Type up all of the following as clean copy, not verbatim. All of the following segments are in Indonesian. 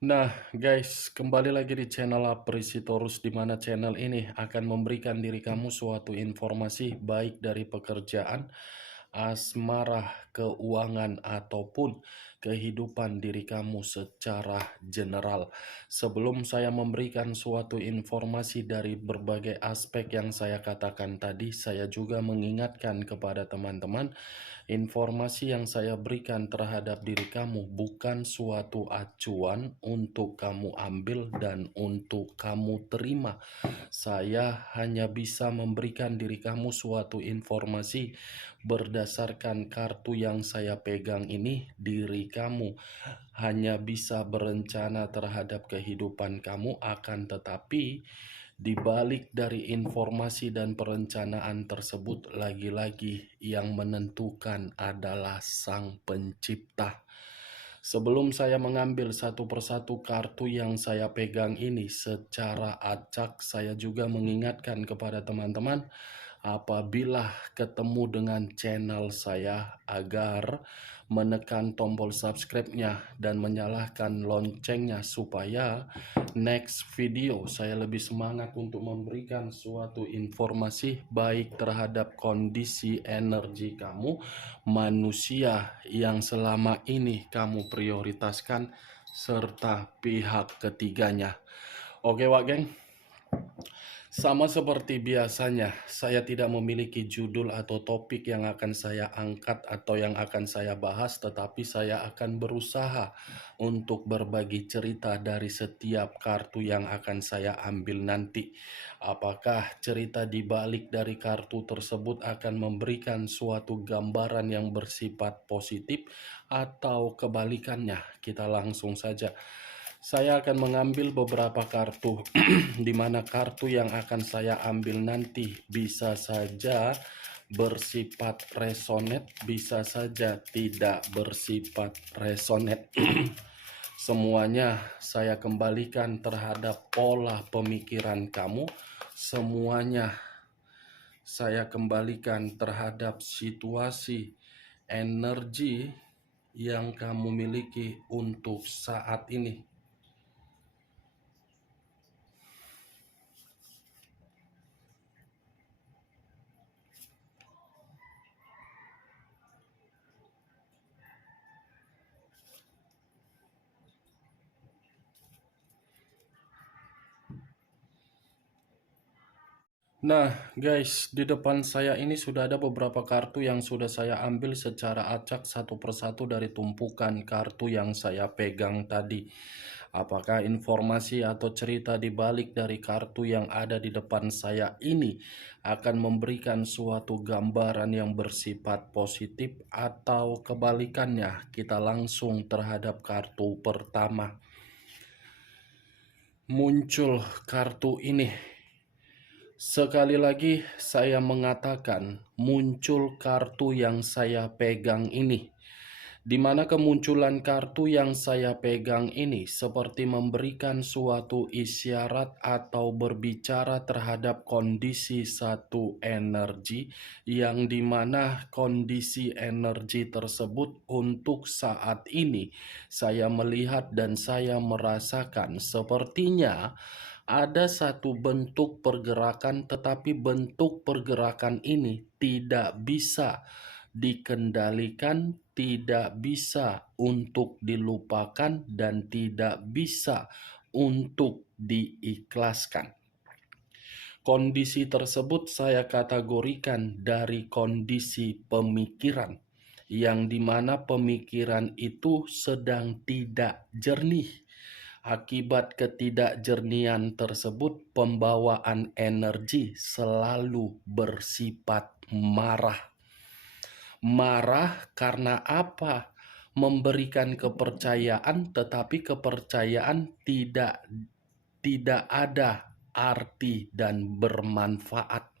Nah, guys, kembali lagi di channel Aprisitorus, di mana channel ini akan memberikan diri kamu suatu informasi baik dari pekerjaan, asmara, keuangan, ataupun kehidupan diri kamu secara general. Sebelum saya memberikan suatu informasi dari berbagai aspek yang saya katakan tadi, saya juga mengingatkan kepada teman-teman. Informasi yang saya berikan terhadap diri kamu bukan suatu acuan untuk kamu ambil dan untuk kamu terima. Saya hanya bisa memberikan diri kamu suatu informasi berdasarkan kartu yang saya pegang ini. Diri kamu hanya bisa berencana terhadap kehidupan kamu, akan tetapi di balik dari informasi dan perencanaan tersebut, lagi-lagi yang menentukan adalah Sang Pencipta. Sebelum saya mengambil satu persatu kartu yang saya pegang ini secara acak, saya juga mengingatkan kepada teman-teman, apabila ketemu dengan channel saya, agar menekan tombol subscribe-nya dan menyalakan loncengnya supaya next video saya lebih semangat untuk memberikan suatu informasi baik terhadap kondisi energi kamu, manusia yang selama ini kamu prioritaskan, serta pihak ketiganya. Oke, Wak Geng. Sama seperti biasanya, saya tidak memiliki judul atau topik yang akan saya angkat atau yang akan saya bahas, tetapi saya akan berusaha untuk berbagi cerita dari setiap kartu yang akan saya ambil nanti. Apakah cerita di balik dari kartu tersebut akan memberikan suatu gambaran yang bersifat positif atau kebalikannya? Kita langsung saja. Saya akan mengambil beberapa kartu, di mana kartu yang akan saya ambil nanti bisa saja bersifat resonate, bisa saja tidak bersifat resonate. Semuanya saya kembalikan terhadap pola pemikiran kamu, semuanya saya kembalikan terhadap situasi energi yang kamu miliki untuk saat ini. Nah, guys, di depan saya ini sudah ada beberapa kartu yang sudah saya ambil secara acak satu persatu dari tumpukan kartu yang saya pegang tadi. Apakah informasi atau cerita di balik dari kartu yang ada di depan saya ini akan memberikan suatu gambaran yang bersifat positif atau kebalikannya? Kita langsung terhadap kartu pertama. Muncul kartu ini. Sekali lagi saya mengatakan, muncul kartu yang saya pegang ini, di mana kemunculan kartu yang saya pegang ini seperti memberikan suatu isyarat atau berbicara terhadap kondisi satu energi, yang dimana kondisi energi tersebut untuk saat ini saya melihat dan saya merasakan sepertinya ada satu bentuk pergerakan, tetapi bentuk pergerakan ini tidak bisa dikendalikan, tidak bisa untuk dilupakan, dan tidak bisa untuk diikhlaskan. Kondisi tersebut saya kategorikan dari kondisi pemikiran, yang dimana pemikiran itu sedang tidak jernih. Akibat ketidakjernihan tersebut, pembawaan energi selalu bersifat marah. Marah karena apa? Memberikan kepercayaan, tetapi kepercayaan tidak ada arti dan bermanfaat.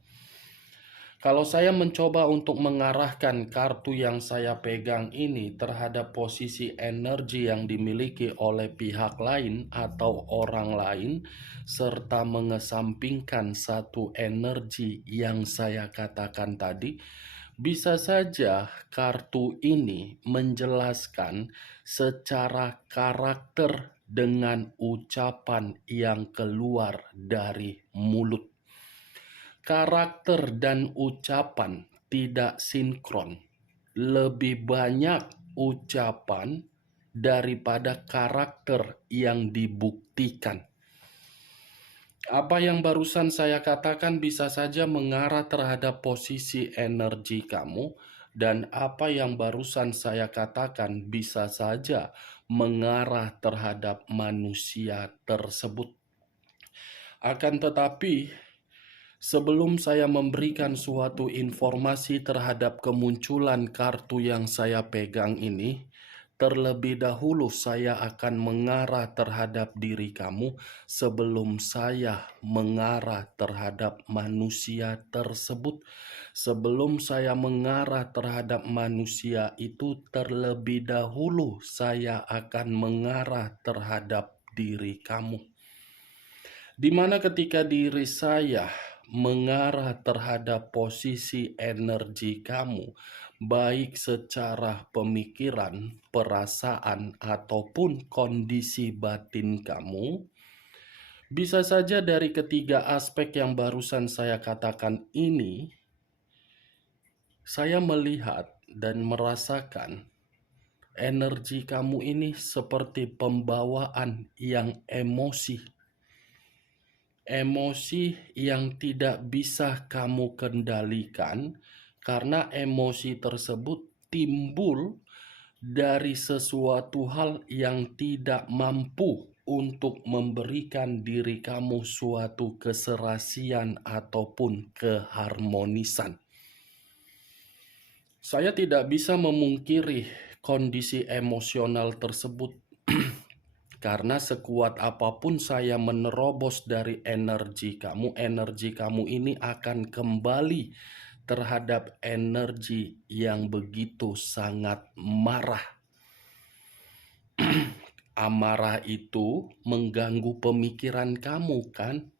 Kalau saya mencoba untuk mengarahkan kartu yang saya pegang ini terhadap posisi energi yang dimiliki oleh pihak lain atau orang lain, serta mengesampingkan satu energi yang saya katakan tadi, bisa saja kartu ini menjelaskan secara karakter dengan ucapan yang keluar dari mulut. Karakter dan ucapan tidak sinkron. Lebih banyak ucapan daripada karakter yang dibuktikan. Apa yang barusan saya katakan bisa saja mengarah terhadap posisi energi kamu, dan apa yang barusan saya katakan bisa saja mengarah terhadap manusia tersebut. Akan tetapi, sebelum saya memberikan suatu informasi terhadap kemunculan kartu yang saya pegang ini, terlebih dahulu saya akan mengarah terhadap diri kamu sebelum saya mengarah terhadap manusia tersebut. Sebelum saya mengarah terhadap manusia itu, terlebih dahulu saya akan mengarah terhadap diri kamu. Di mana ketika diri saya mengarah terhadap posisi energi kamu, baik secara pemikiran, perasaan, ataupun kondisi batin kamu, bisa saja dari ketiga aspek yang barusan saya katakan ini, saya melihat dan merasakan energi kamu ini seperti pembawaan yang emosi. Emosi yang tidak bisa kamu kendalikan, karena emosi tersebut timbul dari sesuatu hal yang tidak mampu untuk memberikan diri kamu suatu keserasian ataupun keharmonisan. Saya tidak bisa memungkiri kondisi emosional tersebut. Karena sekuat apapun saya menerobos dari energi kamu ini akan kembali terhadap energi yang begitu sangat marah. Amarah itu mengganggu pemikiran kamu kan?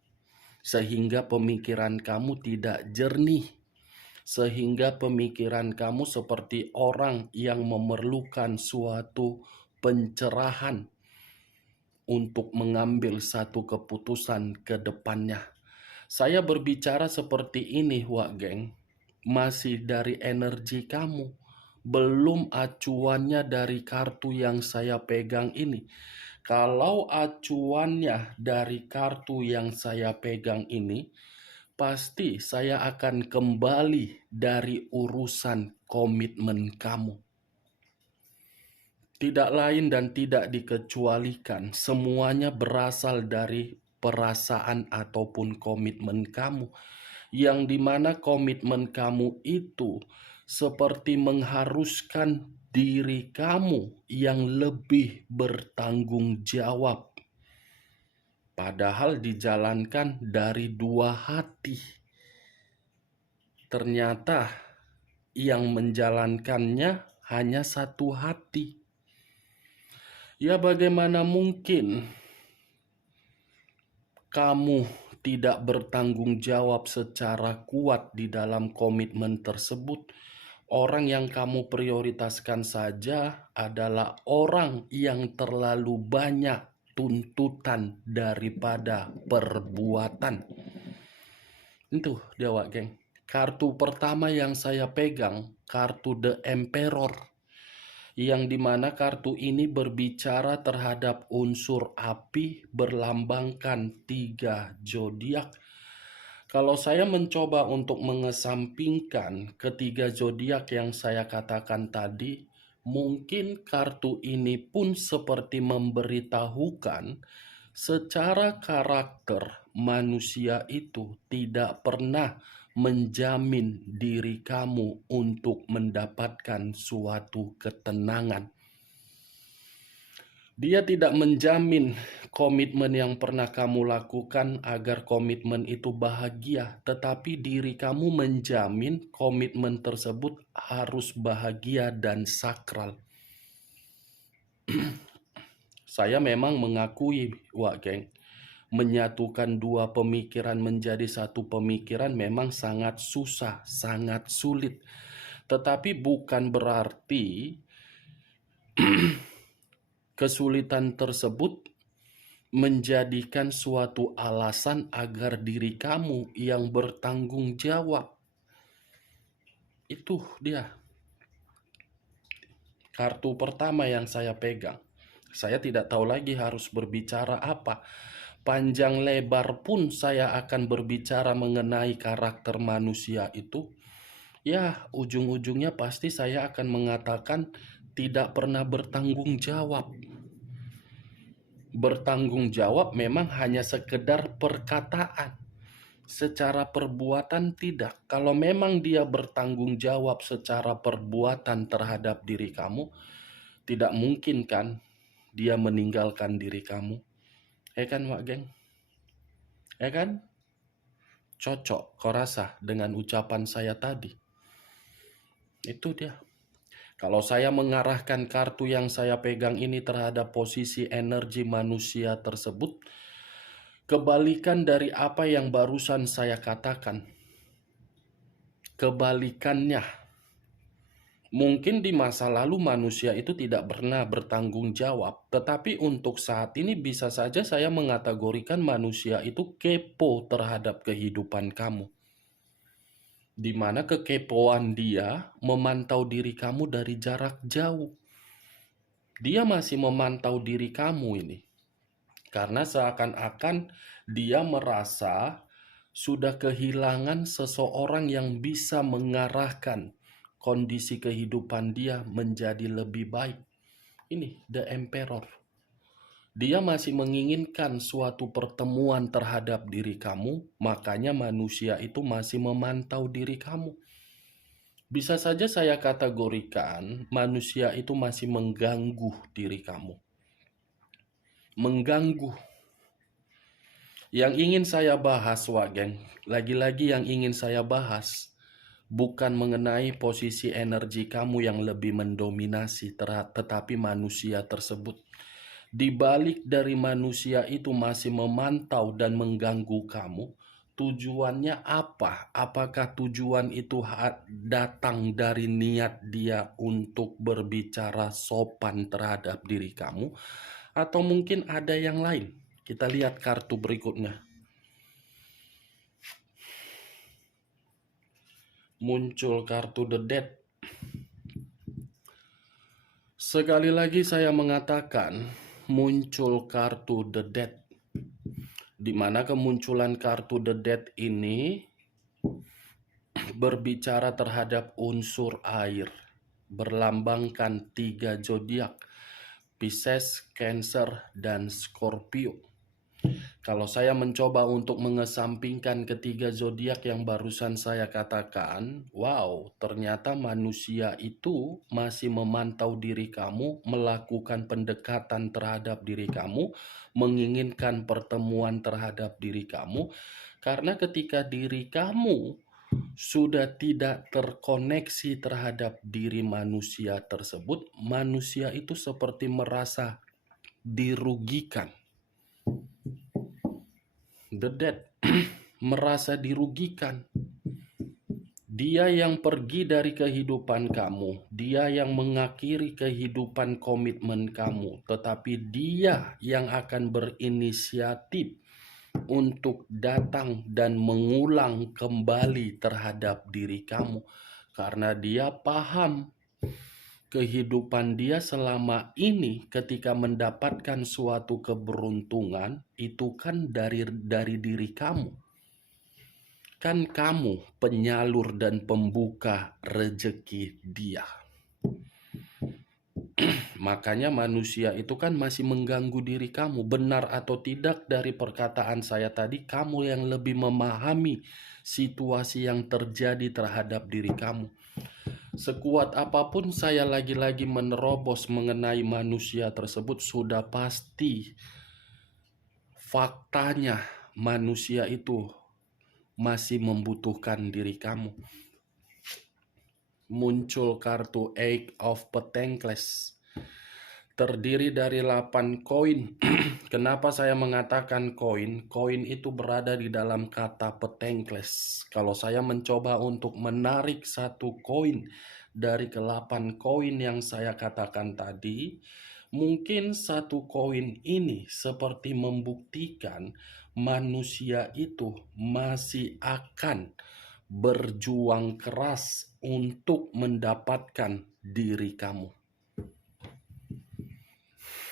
Sehingga pemikiran kamu tidak jernih. Sehingga pemikiran kamu seperti orang yang memerlukan suatu pencerahan untuk mengambil satu keputusan ke depannya. Saya berbicara seperti ini, Wak Geng, masih dari energi kamu. Belum acuannya dari kartu yang saya pegang ini. Kalau acuannya dari kartu yang saya pegang ini, pasti saya akan kembali dari urusan komitmen kamu. Tidak lain dan tidak dikecualikan, semuanya berasal dari perasaan ataupun komitmen kamu, yang dimana komitmen kamu itu seperti mengharuskan diri kamu yang lebih bertanggung jawab. Padahal dijalankan dari dua hati. Ternyata yang menjalankannya hanya satu hati. Ya, bagaimana mungkin kamu tidak bertanggung jawab secara kuat di dalam komitmen tersebut? Orang yang kamu prioritaskan saja adalah orang yang terlalu banyak tuntutan daripada perbuatan. Itu dia, Wak Geng. Kartu pertama yang saya pegang, kartu The Emperor, yang dimana kartu ini berbicara terhadap unsur api berlambangkan 3 zodiak. Kalau saya mencoba untuk mengesampingkan ketiga zodiak yang saya katakan tadi, mungkin kartu ini pun seperti memberitahukan secara karakter manusia itu tidak pernah menjamin diri kamu untuk mendapatkan suatu ketenangan. Dia tidak menjamin komitmen yang pernah kamu lakukan agar komitmen itu bahagia, tetapi diri kamu menjamin komitmen tersebut harus bahagia dan sakral. Saya memang mengakui, Wak Geng, menyatukan dua pemikiran menjadi satu pemikiran memang sangat susah, sangat sulit. Tetapi bukan berarti kesulitan tersebut menjadikan suatu alasan agar diri kamu yang bertanggung jawab. Itu dia kartu pertama yang saya pegang. Saya tidak tahu lagi harus berbicara apa. Panjang lebar pun saya akan berbicara mengenai karakter manusia itu. Ya, ujung-ujungnya pasti saya akan mengatakan tidak pernah bertanggung jawab. Bertanggung jawab memang hanya sekedar perkataan. Secara perbuatan tidak. Kalau memang dia bertanggung jawab secara perbuatan terhadap diri kamu, tidak mungkin kan dia meninggalkan diri kamu. Kan, Wak Geng? Kan? Cocok, kau rasa dengan ucapan saya tadi? Itu dia. Kalau saya mengarahkan kartu yang saya pegang ini terhadap posisi energi manusia tersebut, kebalikan dari apa yang barusan saya katakan. Kebalikannya. Mungkin di masa lalu manusia itu tidak pernah bertanggung jawab, tetapi untuk saat ini bisa saja saya mengategorikan manusia itu kepo terhadap kehidupan kamu. Di mana kekepoan dia memantau diri kamu dari jarak jauh. Dia masih memantau diri kamu ini. Karena seakan-akan dia merasa sudah kehilangan seseorang yang bisa mengarahkan kondisi kehidupan dia menjadi lebih baik. Ini The Emperor. Dia masih menginginkan suatu pertemuan terhadap diri kamu, makanya manusia itu masih memantau diri kamu. Bisa saja saya kategorikan manusia itu masih mengganggu diri kamu. Mengganggu. Yang ingin saya bahas, Wak Geng, lagi-lagi yang ingin saya bahas bukan mengenai posisi energi kamu yang lebih mendominasi, tetapi manusia tersebut. Di balik dari manusia itu masih memantau dan mengganggu kamu, tujuannya apa? Apakah tujuan itu datang dari niat dia untuk berbicara sopan terhadap diri kamu? Atau mungkin ada yang lain? Kita lihat kartu berikutnya. Muncul kartu The Death. Sekali lagi saya mengatakan muncul kartu The Death. Di mana kemunculan kartu The Death ini berbicara terhadap unsur air, berlambangkan 3 zodiak, Pisces, Cancer, dan Scorpio. Kalau saya mencoba untuk mengesampingkan ketiga zodiak yang barusan saya katakan, wow, ternyata manusia itu masih memantau diri kamu, melakukan pendekatan terhadap diri kamu, menginginkan pertemuan terhadap diri kamu, karena ketika diri kamu sudah tidak terkoneksi terhadap diri manusia tersebut, manusia itu seperti merasa dirugikan. The Dead merasa dirugikan. Dia yang pergi dari kehidupan kamu, dia yang mengakhiri kehidupan komitmen kamu, tetapi dia yang akan berinisiatif untuk datang dan mengulang kembali terhadap diri kamu, karena dia paham kehidupan dia selama ini ketika mendapatkan suatu keberuntungan itu kan dari diri kamu. Kan kamu penyalur dan pembuka rezeki dia. Makanya manusia itu kan masih mengganggu diri kamu. Benar atau tidak dari perkataan saya tadi, kamu yang lebih memahami situasi yang terjadi terhadap diri kamu. Sekuat apapun saya lagi-lagi menerobos mengenai manusia tersebut, sudah pasti faktanya manusia itu masih membutuhkan diri kamu. Muncul kartu Eight of Pentacles. Terdiri dari 8 koin. Kenapa saya mengatakan koin? Koin itu berada di dalam kata Pentacles. Kalau saya mencoba untuk menarik satu koin dari ke-8 koin yang saya katakan tadi, Mungkin satu koin ini seperti membuktikan manusia itu masih akan berjuang keras untuk mendapatkan diri kamu.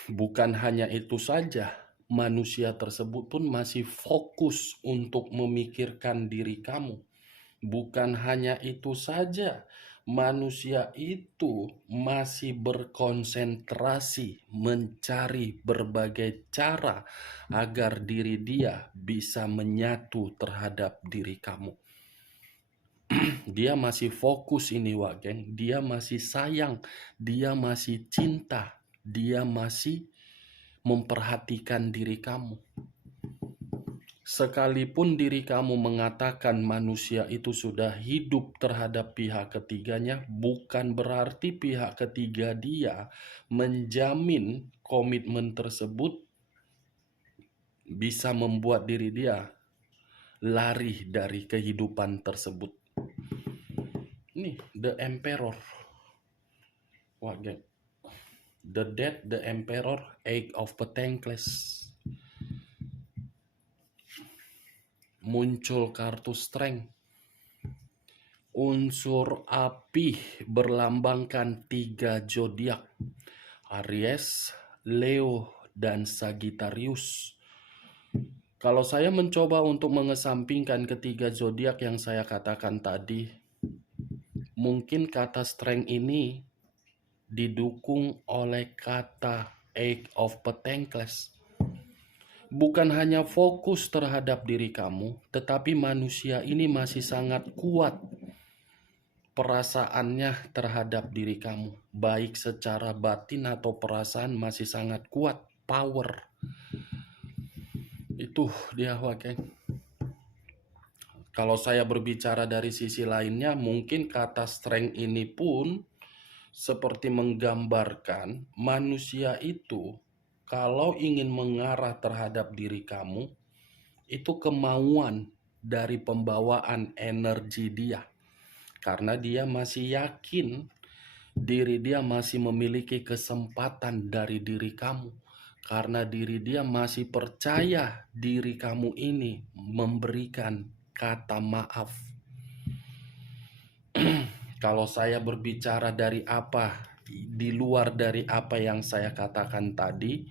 Bukan hanya itu saja, manusia tersebut pun masih fokus untuk memikirkan diri kamu. Bukan hanya itu saja, manusia itu masih berkonsentrasi mencari berbagai cara agar diri dia bisa menyatu terhadap diri kamu. Dia masih fokus ini, Wak Geng. Dia masih sayang, dia masih cinta, dia masih memperhatikan diri kamu. Sekalipun diri kamu mengatakan manusia itu sudah hidup terhadap pihak ketiganya, bukan berarti pihak ketiga dia menjamin komitmen tersebut bisa membuat diri dia lari dari kehidupan tersebut. Ini The Emperor. Wah, The Death, The Emperor, Eight of Pentacles. Muncul kartu Strength. Unsur api berlambangkan 3 zodiak, Aries, Leo, dan Sagittarius. Kalau saya mencoba untuk mengesampingkan ketiga zodiak yang saya katakan tadi, mungkin kata strength ini didukung oleh kata Eight of Pentacles. Bukan hanya fokus terhadap diri kamu, tetapi manusia ini masih sangat kuat perasaannya terhadap diri kamu. Baik secara batin atau perasaan masih sangat kuat, power. Itu dia, Wak. Kalau saya berbicara dari sisi lainnya, mungkin kata strength ini pun seperti menggambarkan manusia itu kalau ingin mengarah terhadap diri kamu, itu kemauan dari pembawaan energi dia. Karena dia masih yakin diri dia masih memiliki kesempatan dari diri kamu. Karena diri dia masih percaya diri kamu ini memberikan kata maaf. Kalau saya berbicara dari apa, di luar dari apa yang saya katakan tadi,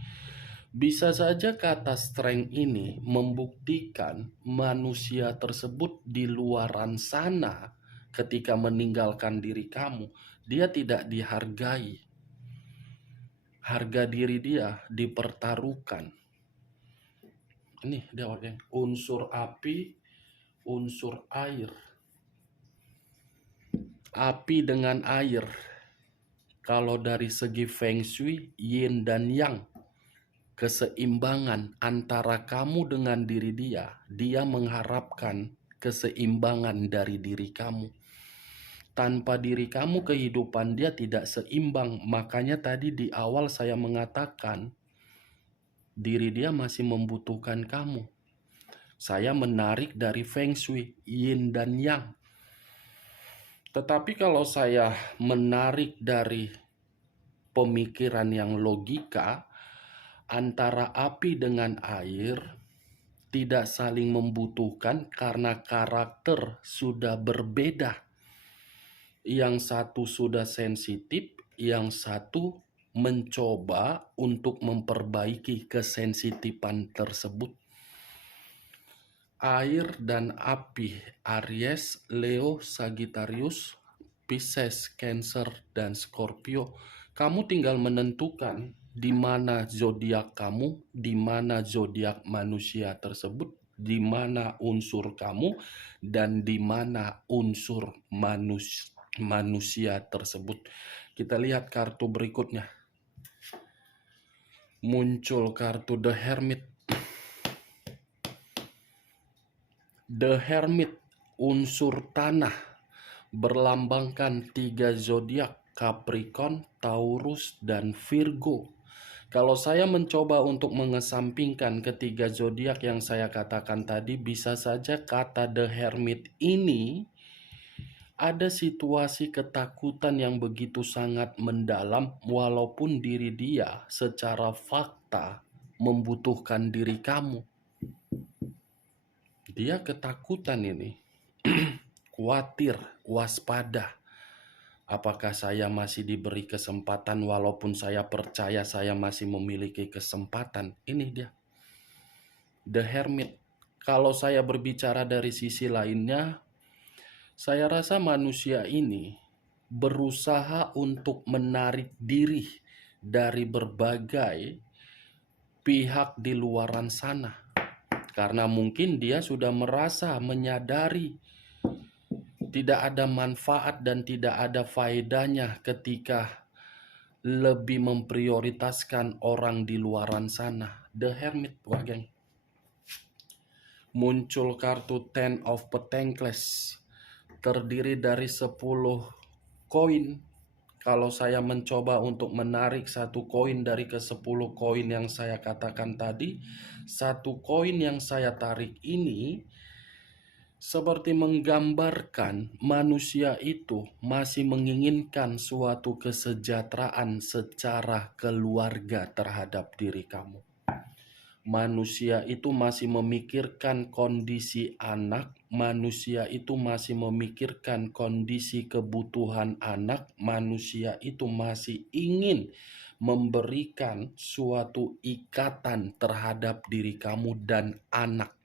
bisa saja kata strength ini membuktikan manusia tersebut di luaran sana ketika meninggalkan diri kamu, dia tidak dihargai. Harga diri dia dipertaruhkan. Ini dia unsur api, unsur air. Api dengan air. Kalau dari segi feng shui, yin dan yang, keseimbangan antara kamu dengan diri dia, dia mengharapkan keseimbangan dari diri kamu. Tanpa diri kamu, kehidupan dia tidak seimbang. Makanya tadi di awal saya mengatakan, diri dia masih membutuhkan kamu. Saya menarik dari feng shui, yin dan yang. Tetapi kalau saya menarik dari pemikiran yang logika, antara api dengan air tidak saling membutuhkan karena karakter sudah berbeda. Yang satu sudah sensitif, yang satu mencoba untuk memperbaiki kesensitifan tersebut. Air dan api, Aries, Leo, Sagittarius, Pisces, Cancer, dan Scorpio. Kamu tinggal menentukan di mana zodiak kamu, di mana zodiak manusia tersebut, di mana unsur kamu, dan di mana unsur manusia tersebut. Kita lihat kartu berikutnya. Muncul kartu The Hermit. The Hermit, unsur tanah, berlambangkan 3 zodiak, Capricorn, Taurus, dan Virgo. Kalau saya mencoba untuk mengesampingkan ketiga zodiak yang saya katakan tadi, bisa saja kata The Hermit ini Ada situasi ketakutan yang begitu sangat mendalam, walaupun diri dia secara fakta membutuhkan diri kamu. Dia ketakutan ini, khawatir, waspada. Apakah saya masih diberi kesempatan walaupun saya percaya saya masih memiliki kesempatan? Ini dia, The Hermit. Kalau saya berbicara dari sisi lainnya, saya rasa manusia ini berusaha untuk menarik diri dari berbagai pihak di luaran sana. Karena mungkin dia sudah merasa menyadari tidak ada manfaat dan tidak ada faedahnya ketika lebih memprioritaskan orang di luaran sana. The Hermit, wah geng. Muncul kartu Ten of Pentacles, terdiri dari 10 koin. Kalau saya mencoba untuk menarik satu koin dari ke-10 koin yang saya katakan tadi, satu koin yang saya tarik ini seperti menggambarkan manusia itu masih menginginkan suatu kesejahteraan secara keluarga terhadap diri kamu. Manusia itu masih memikirkan kondisi anak, manusia itu masih memikirkan kondisi kebutuhan anak, manusia itu masih ingin memberikan suatu ikatan terhadap diri kamu dan anak.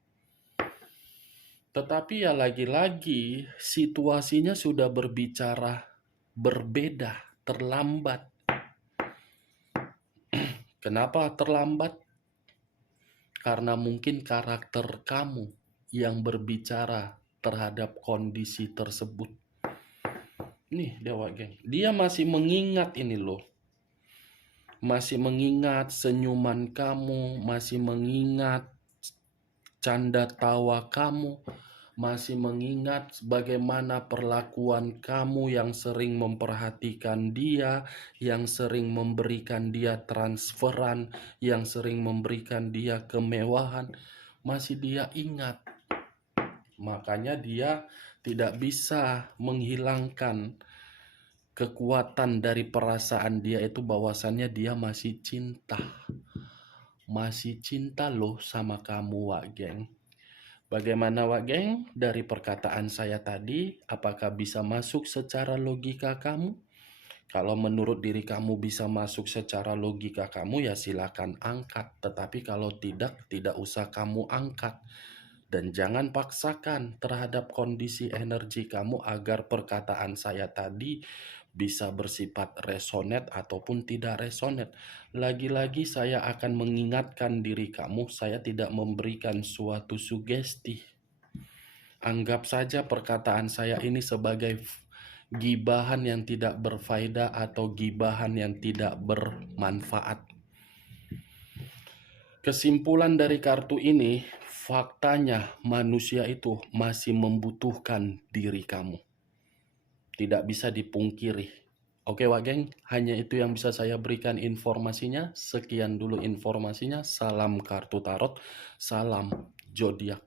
Tetapi ya lagi-lagi situasinya sudah berbicara berbeda, terlambat. Kenapa terlambat? Karena mungkin karakter kamu yang berbicara terhadap kondisi tersebut. Nih Dewa Geng, dia masih mengingat ini loh. Masih mengingat senyuman kamu, masih mengingat canda tawa kamu, masih mengingat bagaimana perlakuan kamu yang sering memperhatikan dia, yang sering memberikan dia transferan, yang sering memberikan dia kemewahan, masih dia ingat. Makanya dia tidak bisa menghilangkan kekuatan dari perasaan dia itu bahwasannya dia masih cinta. Masih cinta loh sama kamu, Wak Geng. Bagaimana Wak Geng? Dari perkataan saya tadi, apakah bisa masuk secara logika kamu? Kalau menurut diri kamu bisa masuk secara logika kamu, ya silakan angkat. Tetapi kalau tidak, tidak usah kamu angkat. Dan jangan paksakan terhadap kondisi energi kamu agar perkataan saya tadi bisa bersifat resonate ataupun tidak resonate. Lagi-lagi saya akan mengingatkan diri kamu, saya tidak memberikan suatu sugesti. Anggap saja perkataan saya ini sebagai gibahan yang tidak berfaedah atau gibahan yang tidak bermanfaat. Kesimpulan dari kartu ini, faktanya manusia itu masih membutuhkan diri kamu. Tidak bisa dipungkiri. Oke Wak Geng, hanya itu yang bisa saya berikan informasinya. Sekian dulu informasinya. Salam kartu tarot, salam zodiak.